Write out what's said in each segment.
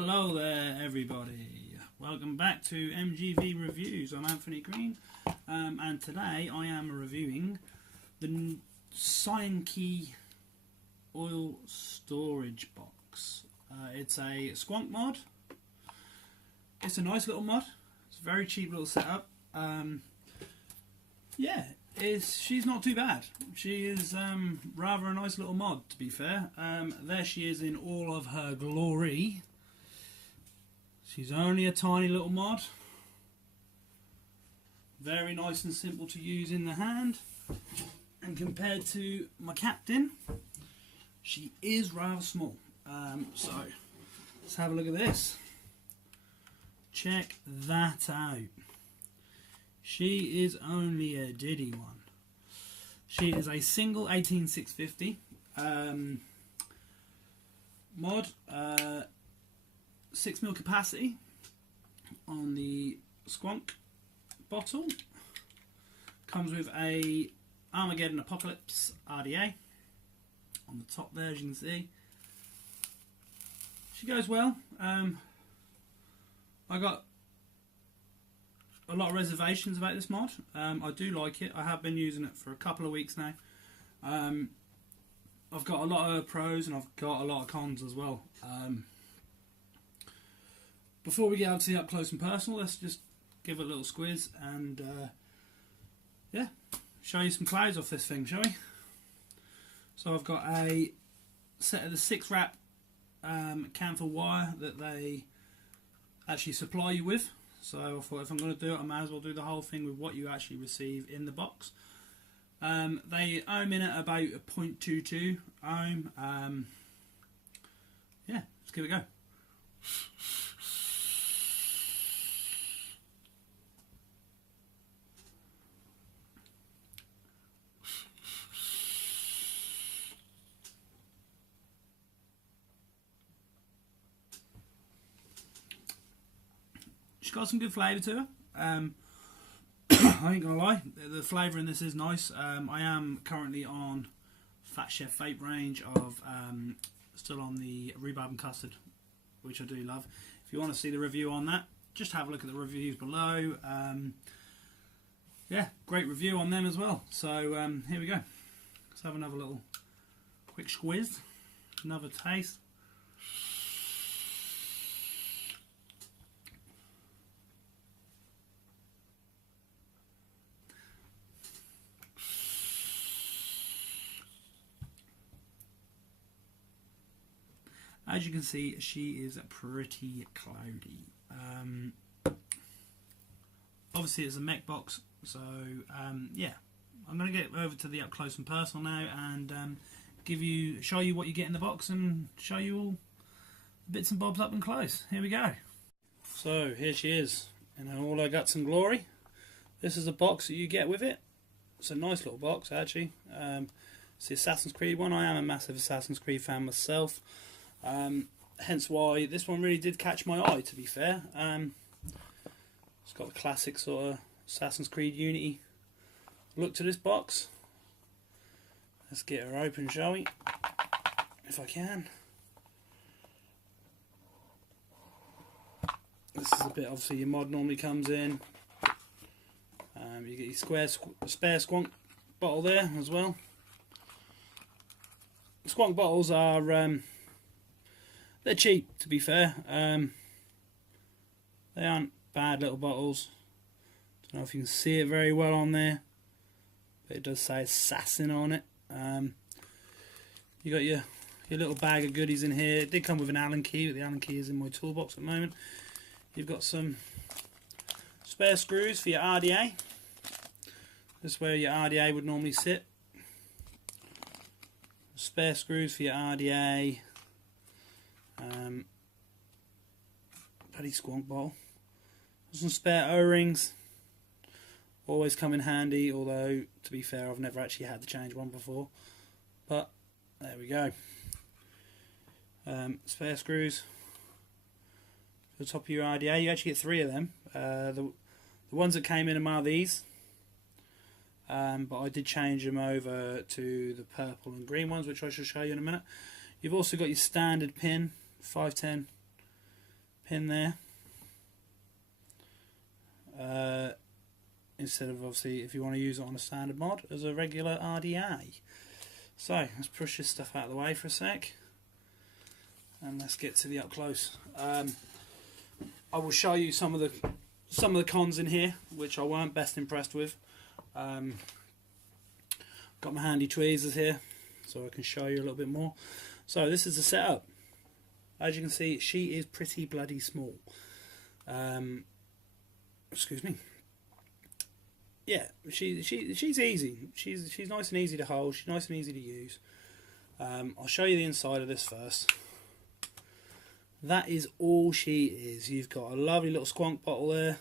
Hello there everybody, welcome back to MGV Reviews. I'm Anthony Green, and today I am reviewing the SCIENKY oil storage box. It's a squonk mod. It's a nice little mod. It's a very cheap little setup. Yeah, she's not too bad. She is rather a nice little mod, to be fair. There she is in all of her glory. She's only a tiny little mod. Very nice and simple to use in the hand. And compared to my Captain, she is rather small. So let's have a look at this. Check that out. She is only a diddy one. She is a single 18650 mod, 6mm capacity on the squonk bottle. Comes with a Armageddon Apocalypse RDA on the top there, as you can see. She goes well. I got a lot of reservations about this mod. I do like it. I have been using it for a couple of weeks now. I've got a lot of pros and I've got a lot of cons as well. Before we get out to the up close and personal, let's just give it a little squiz and yeah, show you some clouds off this thing, shall we? So I've got a set of the 6-wrap camphor wire that they actually supply you with. So I thought if I'm going to do it, I might as well do the whole thing with what you actually receive in the box. They ohm in at about a 0.22 ohm. Yeah, let's give it a go. She's got some good flavour to her. I ain't gonna lie, the flavour in this is nice. I am currently on Fat Chef Vape range of still on the rhubarb and custard, which I do love. If you want to see the review on that, just have a look at the reviews below. Yeah, great review on them as well. So here we go. Let's have another little quick squiz, another taste. As you can see, she is pretty cloudy. Obviously it's a mech box, so yeah, I'm going to get over to the up close and personal now and show you what you get in the box and show you all the bits and bobs up and close. Here we go. So here she is in all her guts and glory. This is the box that you get with it. It's a nice little box actually. It's the Assassin's Creed one. I am a massive Assassin's Creed fan myself. Hence why this one really did catch my eye, to be fair. It's got the classic sort of Assassin's Creed Unity look to this box. Let's get her open, shall we? If I can. This is a bit, obviously your mod normally comes in. You get your spare squonk bottle there as well. The squonk bottles are they're cheap, to be fair. They aren't bad little bottles. Don't know if you can see it very well on there, but it does say Assassin on it. You got your little bag of goodies in here. It did come with an Allen key, but the Allen key is in my toolbox at the moment. You've got some spare screws for your RDA. This is where your RDA would normally sit. Spare screws for your RDA. Bloody squonk bottle. Some spare O-rings. Always come in handy, although to be fair I've never actually had to change one before. But there we go. Spare screws for the top of your RDA. You actually get 3 of them. The ones that came in are these. But I did change them over to the purple and green ones, which I shall show you in a minute. You've also got your standard pin, 510 pin there. Instead of, obviously, if you want to use it on a standard mod as a regular RDA. So let's push this stuff out of the way for a sec, and let's get to the up close. I will show you some of the cons in here, which I weren't best impressed with. Got my handy tweezers here, so I can show you a little bit more. So this is the setup. As you can see, she is pretty bloody small. Excuse me. Yeah, she's easy. She's nice and easy to hold. She's nice and easy to use. I'll show you the inside of this first. That is all she is. You've got a lovely little squonk bottle there.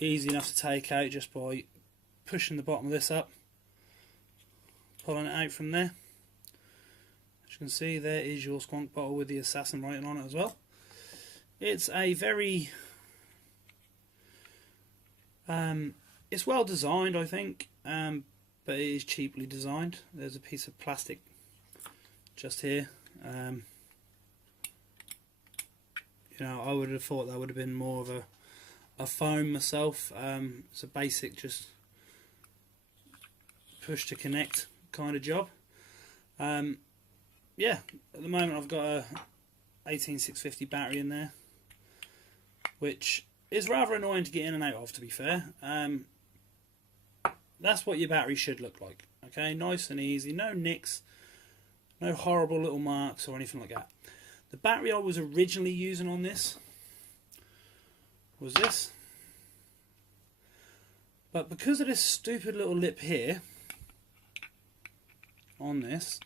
Easy enough to take out just by pushing the bottom of this up, pulling it out from there. As you can see, there is your squonk bottle with the assassin writing on it as well. It's a very it's well designed, I think, but it is cheaply designed. There's a piece of plastic just here. You know, I would have thought that would have been more of a foam myself. It's a basic just push to connect kind of job. Yeah, at the moment I've got a 18650 battery in there, which is rather annoying to get in and out of, to be fair. That's what your battery should look like. Okay, nice and easy, no nicks, no horrible little marks or anything like that. The battery I was originally using on this was this, but because of this stupid little lip here on this,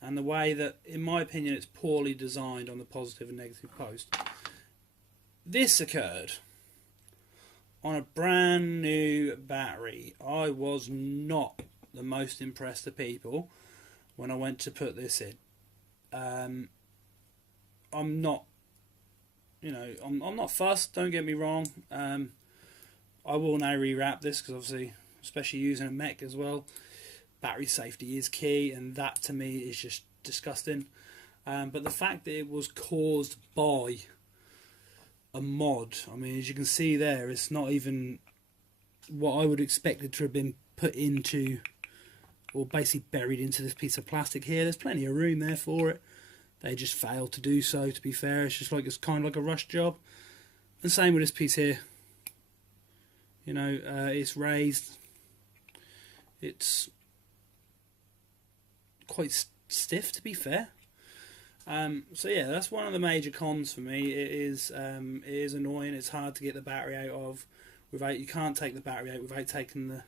and the way that, in my opinion, it's poorly designed on the positive and negative post, this occurred on a brand new battery. I was not the most impressed of people when I went to put this in. I'm not, you know, I'm not fussed, don't get me wrong. I will now rewrap this because obviously, especially using a mech as well, battery safety is key, and that to me is just disgusting. But the fact that it was caused by a mod, I mean, as you can see there, it's not even what I would expect it to have been put into, or basically buried into this piece of plastic here. There's plenty of room there for it. They just failed to do so, to be fair. It's just like, it's kind of like a rush job. And same with this piece here. You know, it's raised. It's quite stiff, to be fair. So yeah, that's one of the major cons for me. It is annoying. It's hard to get the battery out of without, you can't take the battery out without taking the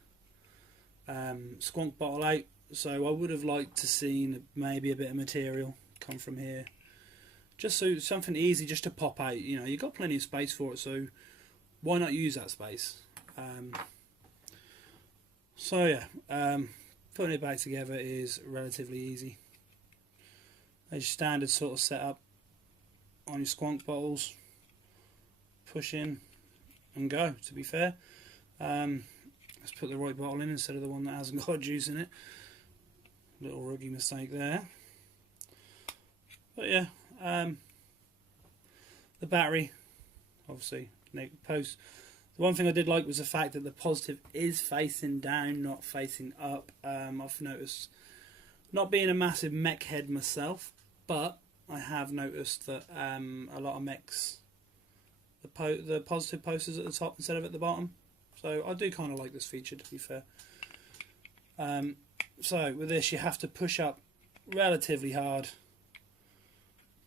squonk bottle out. So I would have liked to seen maybe a bit of material come from here, just so something easy just to pop out. You know, you've got plenty of space for it, so why not use that space? So yeah, putting it back together is relatively easy. A standard sort of setup on your squonk bottles, push in and go, to be fair. Let's put the right bottle in instead of the one that hasn't got juice in it. Little rookie mistake there. But yeah, the battery, obviously, negative post. The one thing I did like was the fact that the positive is facing down, not facing up. I've noticed, not being a massive mech head myself, but I have noticed that a lot of mechs, the positive post is at the top instead of at the bottom. So I do kind of like this feature, to be fair. So with this, you have to push up relatively hard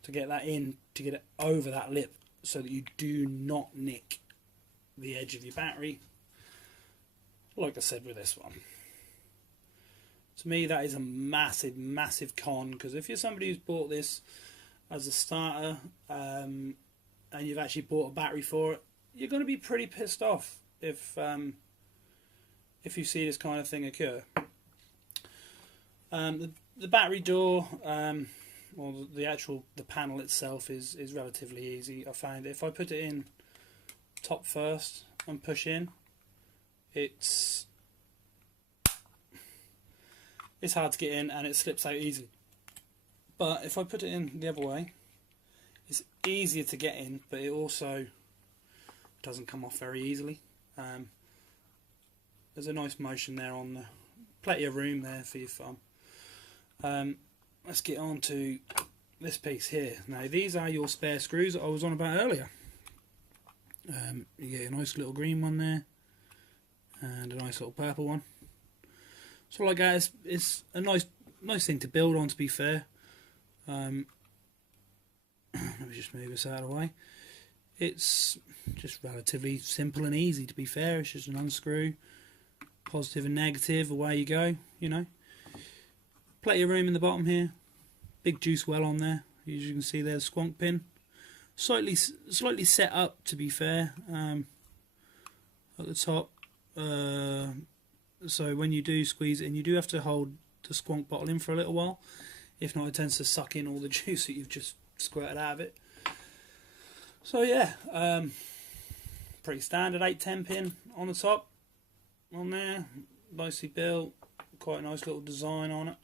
to get that in, to get it over that lip, so that you do not nick the edge of your battery, like I said with this one. To me, that is a massive con, because if you're somebody who's bought this as a starter and you've actually bought a battery for it, you're going to be pretty pissed off if you see this kind of thing occur. The battery door, well, the panel itself is relatively easy. I find if I put it in top first and push in, it's hard to get in and it slips out easily. But if I put it in the other way, It's easier to get in, but it also doesn't come off very easily. There's a nice motion there on the, plenty of room there for your thumb. Let's get on to this piece here. Now these are your spare screws that I was on about earlier. You get a nice little green one there and a nice little purple one. So like that, it's a nice thing to build on, to be fair. Let me just move this out of the way. It's just relatively simple and easy, to be fair. It's just an unscrew, positive and negative, away you go, you know. Plenty of room in the bottom here. Big juice well on there. As you can see, there's a squonk pin. Slightly set up, to be fair, at the top. So when you do squeeze it in, you do have to hold the squonk bottle in for a little while. If not, it tends to suck in all the juice that you've just squirted out of it. So yeah, pretty standard 8-10 pin on the top, on there, nicely built, quite a nice little design on it.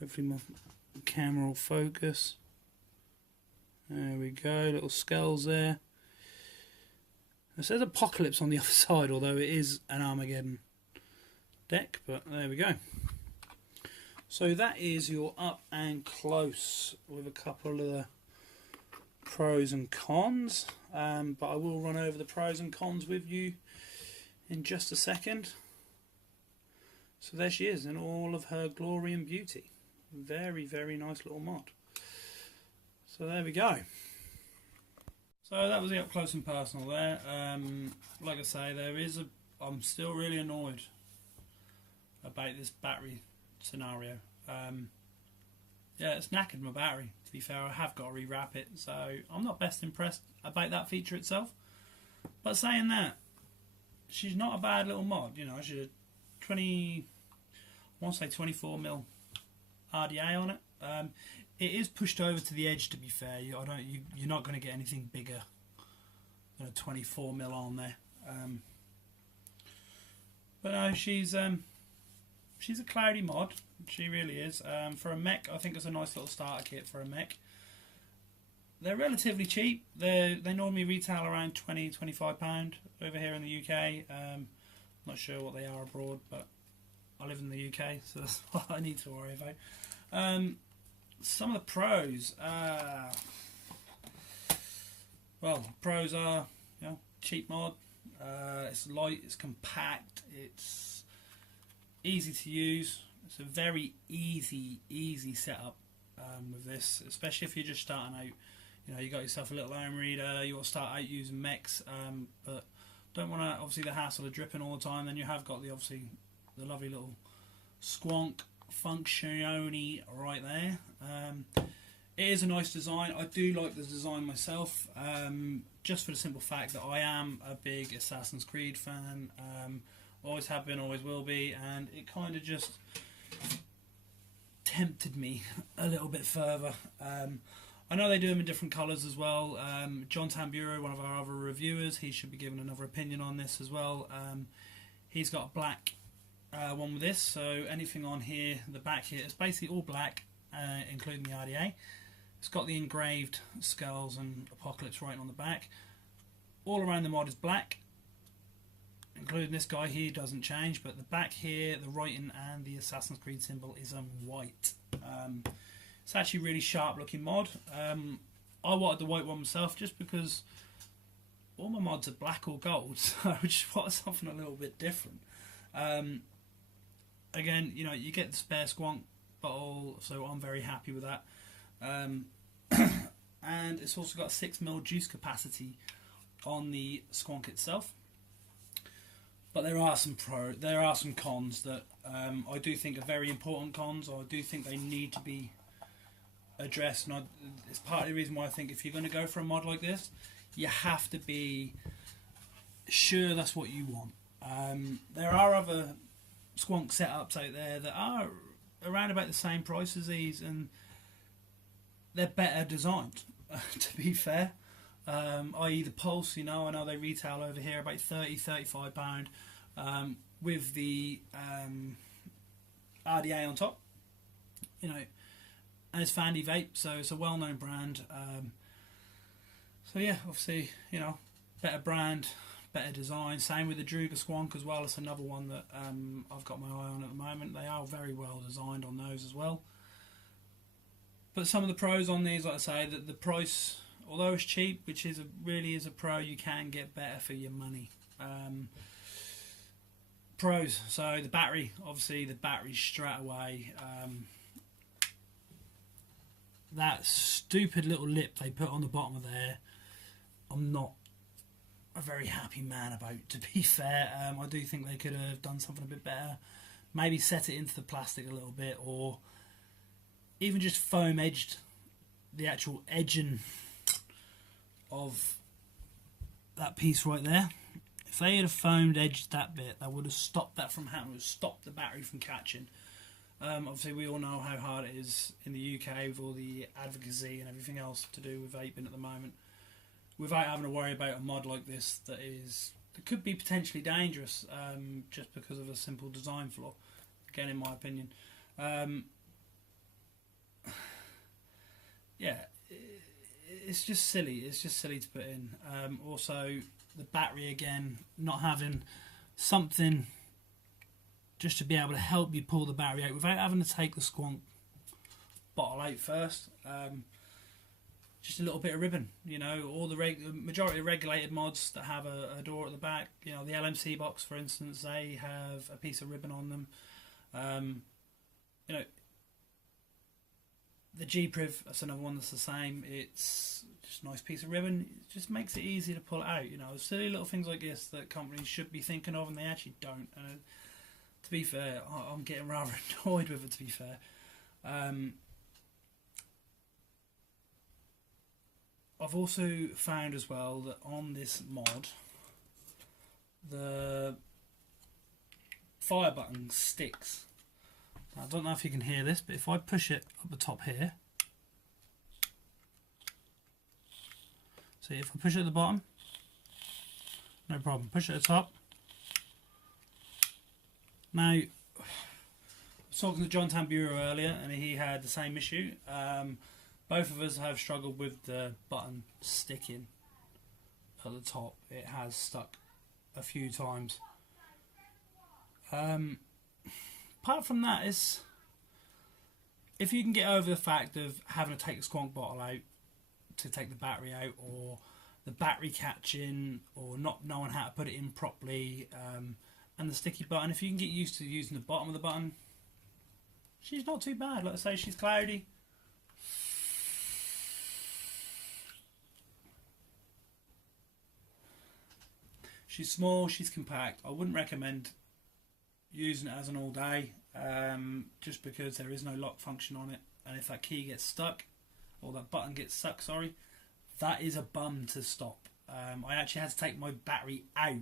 Hopefully my camera will focus. There we go, little skulls there. It says Apocalypse on the other side, although it is an Armageddon deck, but there we go. So that is your up and close with a couple of the pros and cons, but I will run over the pros and cons with you in just a second. So there she is in all of her glory and beauty. Very, very nice little mod. So there we go. So that was the up close and personal there. Like I say, I'm still really annoyed about this battery scenario. Yeah, it's knackered my battery, to be fair. I have got to rewrap it, so I'm not best impressed about that feature itself. But saying that, she's not a bad little mod, you know. She's a I want to say 24mm RDA on it. It is pushed over to the edge, to be fair. You're not going to get anything bigger than a 24mm on there. But no, she's a cloudy mod. She really is. For a mech, I think it's a nice little starter kit for a mech. They're relatively cheap. They normally retail around £20–25 over here in the UK. Not sure what they are abroad, but I live in the UK, so that's what I need to worry about. Some of the pros. Well, pros are, you know, cheap mod. It's light. It's compact. It's easy to use. It's a very easy setup with this, especially if you're just starting out. You know, you got yourself a little home reader. You want to start out using mechs, but don't want to obviously the hassle of dripping all the time. Then you have got the lovely little squonk functione right there. It is a nice design. I do like the design myself, just for the simple fact that I am a big Assassin's Creed fan. Always have been, always will be, and it kind of just tempted me a little bit further. I know they do them in different colours as well. John Tamburo, one of our other reviewers, he should be giving another opinion on this as well. He's got a black one with this, so anything on here, the back here, it's basically all black, including the RDA. It's got the engraved skulls and Apocalypse writing on the back. All around the mod is black, including this guy here, doesn't change, but the back here, the writing and the Assassin's Creed symbol is white. It's actually a really sharp looking mod. I wanted the white one myself just because all my mods are black or gold, so I just wanted something a little bit different. Again, you know, you get the spare squonk bottle, so I'm very happy with that. And it's also got 6mm juice capacity on the squonk itself. But there are some cons that I do think are very important cons. I do think they need to be addressed, and it's part of the reason why I think if you're going to go for a mod like this, you have to be sure that's what you want. There are other squonk setups out there that are around about the same price as these, and they're better designed, to be fair. I.e. the Pulse, you know, I know they retail over here about £30–35 with the RDA on top, you know, and it's Fandy Vape, so it's a well-known brand. So yeah, obviously, you know, better brand, better design. Same with the Druga Squonk as well. It's another one that I've got my eye on at the moment. They are very well designed on those as well. But some of the pros on these, like I say, that the price, although it's cheap, which is really is a pro, you can get better for your money. Pros, so the battery, obviously the battery straight away. That stupid little lip they put on the bottom of there, I'm not a very happy man about, to be fair. I do think they could have done something a bit better. Maybe set it into the plastic a little bit, or even just foam edged the actual edging of that piece right there. If they had foamed edged that bit, that would have stopped that from happening, would have stopped the battery from catching. Obviously we all know how hard it is in the UK with all the advocacy and everything else to do with vaping at the moment, without having to worry about a mod like this that could be potentially dangerous, just because of a simple design flaw, again in my opinion. Yeah, it's just silly. It's just silly to put in. Also, the battery again, not having something just to be able to help you pull the battery out without having to take the Squonk bottle out first. Just a little bit of ribbon, you know. All the majority of regulated mods that have a door at the back, you know, the LMC box, for instance, they have a piece of ribbon on them. You know. The G-Priv, that's another one that's the same. It's just a nice piece of ribbon. It just makes it easy to pull it out. You know, silly little things like this that companies should be thinking of, and they actually don't. And to be fair, I'm getting rather annoyed with it, to be fair. I've also found as well that on this mod, the fire button sticks. I don't know if you can hear this, but if I push it up the top here, see, if I push it at the bottom, no problem. Push it at the top. Now, I was talking to John Tamburo earlier, and he had the same issue. Both of us have struggled with the button sticking at the top. It has stuck a few times. Apart from that, is if you can get over the fact of having to take the Squonk bottle out to take the battery out, or the battery catching, or not knowing how to put it in properly, and the sticky button, if you can get used to using the bottom of the button, she's not too bad. Like I say, she's cloudy. She's small, she's compact. I wouldn't recommend using it as an all day, just because there is no lock function on it, and if that key gets stuck, or that button gets stuck, sorry, that is a bum to stop. I actually had to take my battery out.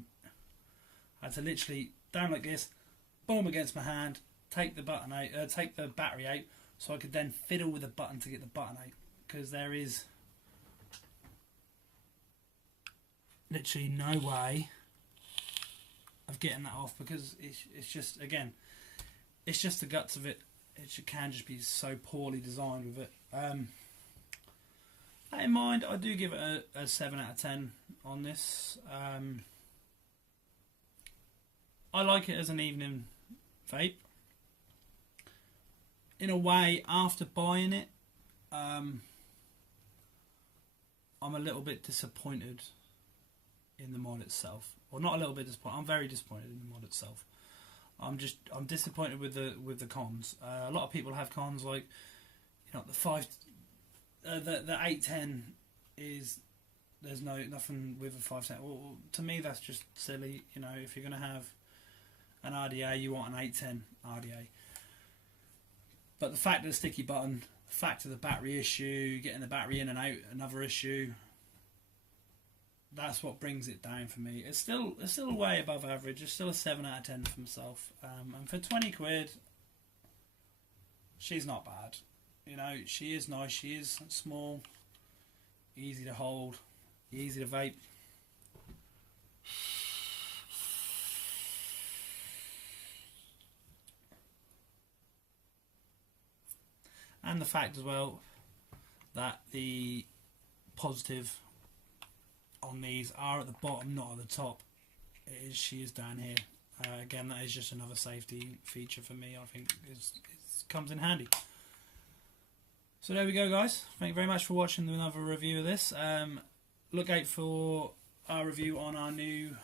I had to literally down like this, boom against my hand, take the button out, take the battery out, so I could then fiddle with the button to get the button out, because there is literally no way of getting that off, because it's just, again, it's just the guts of it. It can just be so poorly designed with it. That in mind, I do give it a 7 out of 10 on this. I like it as an evening vape. In a way, after buying it, I'm a little bit disappointed in the mod itself. Well, not a little bit disappointed. I'm very disappointed in the mod itself. I'm disappointed with the cons. A lot of people have cons like, you know, the 810 is, there's nothing with a 510. Well, to me that's just silly. You know, if you're going to have an RDA, you want an 810 RDA. But the fact of the sticky button, the fact of the battery issue, getting the battery in and out, another issue. That's what brings it down for me. It's still way above average. It's still a 7 out of 10 for myself. And for 20 quid, she's not bad. You know, she is nice. She is small, easy to hold, easy to vape. and the fact as well that the positive on these are at the bottom, not at the top. She is down here. Again, that is just another safety feature for me. I think it comes in handy. So there we go, guys. Thank you very much for watching another review of this. Look out for our review on our new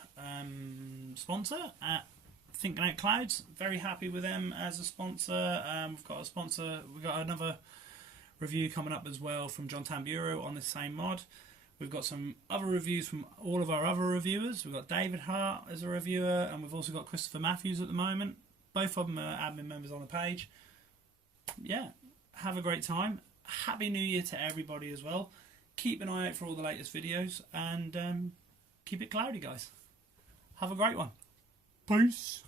sponsor at Thinking Out Clouds. Very happy with them as a sponsor. We've got a sponsor. We've got another review coming up as well from John Tamburo on this same mod. We've got some other reviews from all of our other reviewers. We've got David Hart as a reviewer, and we've also got Christopher Matthews at the moment. Both of them are admin members on the page. Yeah, have a great time. Happy New Year to everybody as well. Keep an eye out for all the latest videos, and keep it cloudy, guys. Have a great one. Peace.